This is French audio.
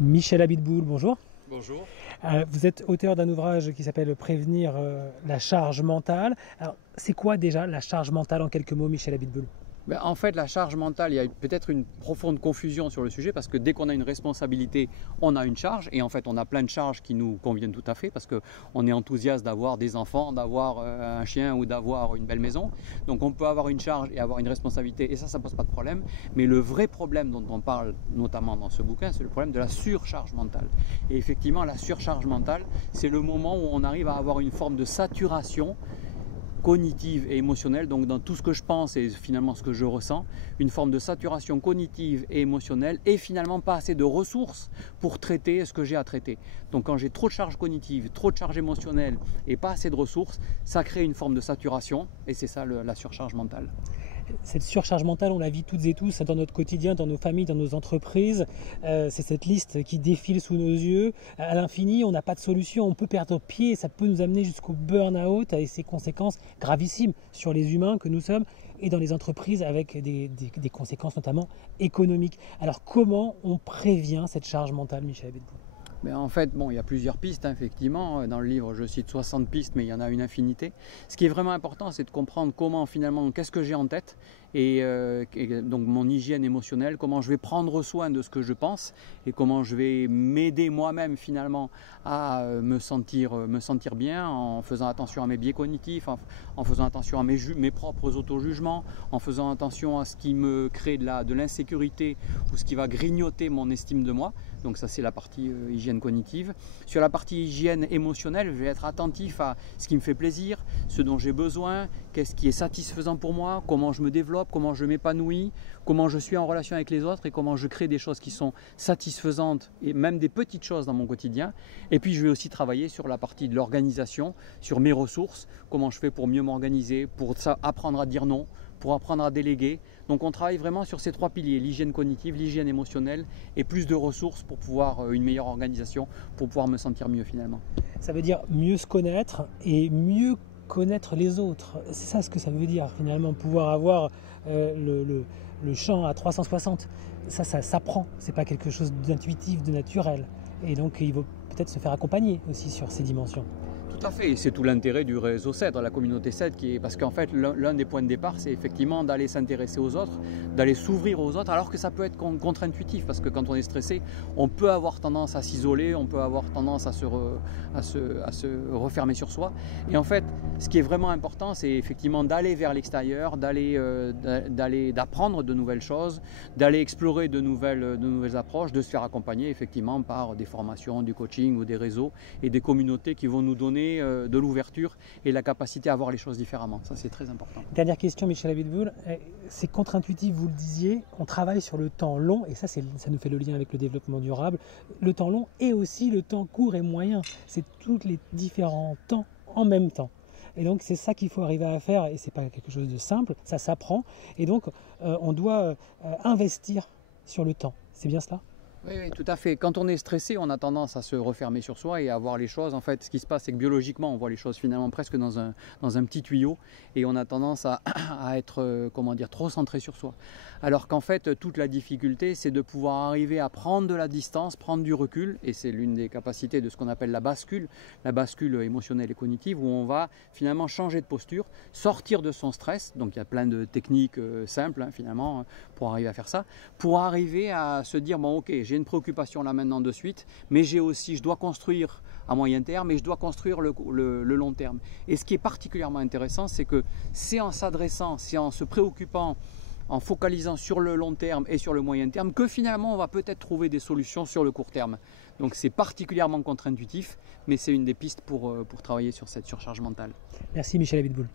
Michel Abitboul, bonjour. Bonjour. Vous êtes auteur d'un ouvrage qui s'appelle Prévenir la charge mentale. Alors, c'est quoi déjà la charge mentale en quelques mots, Michel Abitboul? En fait, la charge mentale, il y a peut-être une profonde confusion sur le sujet parce que dès qu'on a une responsabilité, on a une charge et en fait, on a plein de charges qui nous conviennent tout à fait parce qu'on est enthousiaste d'avoir des enfants, d'avoir un chien ou d'avoir une belle maison. Donc, on peut avoir une charge et avoir une responsabilité et ça pose pas de problème. Mais le vrai problème dont on parle notamment dans ce bouquin, c'est le problème de la surcharge mentale. Et effectivement, la surcharge mentale, c'est le moment où on arrive à avoir une forme de saturation cognitive et émotionnelle, donc dans tout ce que je pense et finalement ce que je ressens, une forme de saturation cognitive et émotionnelle et finalement pas assez de ressources pour traiter ce que j'ai à traiter. Donc quand j'ai trop de charge cognitive, trop de charge émotionnelle et pas assez de ressources, ça crée une forme de saturation et c'est ça la surcharge mentale. Cette surcharge mentale, on la vit toutes et tous dans notre quotidien, dans nos familles, dans nos entreprises. C'est cette liste qui défile sous nos yeux. À l'infini, on n'a pas de solution, on peut perdre pied, ça peut nous amener jusqu'au burn-out et ses conséquences gravissimes sur les humains que nous sommes et dans les entreprises avec des conséquences notamment économiques. Alors comment on prévient cette charge mentale, Michel Abitboul? Mais en fait, il y a plusieurs pistes, hein, effectivement. Dans le livre, je cite 60 pistes, mais il y en a une infinité. Ce qui est vraiment important, c'est de comprendre comment, finalement, qu'est-ce que j'ai en tête et donc mon hygiène émotionnelle, comment je vais prendre soin de ce que je pense et comment je vais m'aider moi-même, finalement, à me sentir bien en faisant attention à mes biais cognitifs, en faisant attention à mes propres auto-jugements, en faisant attention à ce qui me crée de l'insécurité ou ce qui va grignoter mon estime de moi. Donc ça, c'est la partie hygiène cognitive. Sur la partie hygiène émotionnelle, je vais être attentif à ce qui me fait plaisir, ce dont j'ai besoin, qu'est-ce qui est satisfaisant pour moi, comment je me développe, comment je m'épanouis, comment je suis en relation avec les autres et comment je crée des choses qui sont satisfaisantes et même des petites choses dans mon quotidien. Et puis je vais aussi travailler sur la partie de l'organisation, sur mes ressources, comment je fais pour mieux m'organiser, pour apprendre à dire non, pour apprendre à déléguer. Donc on travaille vraiment sur ces trois piliers, l'hygiène cognitive, l'hygiène émotionnelle et plus de ressources pour pouvoir une meilleure organisation, pour pouvoir me sentir mieux finalement. Ça veut dire mieux se connaître et mieux connaître les autres. C'est ça ce que ça veut dire finalement, pouvoir avoir le champ à 360. Ça s'apprend, c'est pas quelque chose d'intuitif, de naturel. Et donc il vaut peut-être se faire accompagner aussi sur ces dimensions. Tout à fait, c'est tout l'intérêt du réseau CEDRE, la communauté CEDRE, parce qu'en fait l'un des points de départ c'est effectivement d'aller s'intéresser aux autres, d'aller s'ouvrir aux autres, alors que ça peut être contre-intuitif parce que quand on est stressé, on peut avoir tendance à s'isoler, on peut avoir tendance à se refermer sur soi. Et en fait, ce qui est vraiment important, c'est effectivement d'aller vers l'extérieur, d'apprendre de nouvelles choses, d'aller explorer de nouvelles approches, de se faire accompagner effectivement par des formations, du coaching ou des réseaux et des communautés qui vont nous donner de l'ouverture et la capacité à voir les choses différemment. Ça, c'est très important. Dernière question, Michel Abitboul. C'est contre-intuitif, vous le disiez, on travaille sur le temps long et ça nous fait le lien avec le développement durable. Le temps long et aussi le temps court et moyen. C'est tous les différents temps en même temps. Et donc c'est ça qu'il faut arriver à faire et c'est pas quelque chose de simple, ça s'apprend. Et donc on doit investir sur le temps. C'est bien cela ? Oui, tout à fait. Quand on est stressé, on a tendance à se refermer sur soi et à voir les choses. En fait, ce qui se passe, c'est que biologiquement, on voit les choses finalement presque dans un petit tuyau et on a tendance à être, trop centré sur soi. Alors qu'en fait, toute la difficulté, c'est de pouvoir arriver à prendre de la distance, prendre du recul, et c'est l'une des capacités de ce qu'on appelle la bascule émotionnelle et cognitive, où on va finalement changer de posture, sortir de son stress. Donc il y a plein de techniques simples finalement pour arriver à faire ça, pour arriver à se dire, bon ok, j'ai une préoccupation là maintenant de suite, mais je dois construire à moyen terme et je dois construire le long terme. Et ce qui est particulièrement intéressant, c'est que c'est en s'adressant, c'est en se préoccupant, en focalisant sur le long terme et sur le moyen terme, que finalement on va peut-être trouver des solutions sur le court terme. Donc c'est particulièrement contre-intuitif, mais c'est une des pistes pour travailler sur cette surcharge mentale. Merci Michel Abitboul.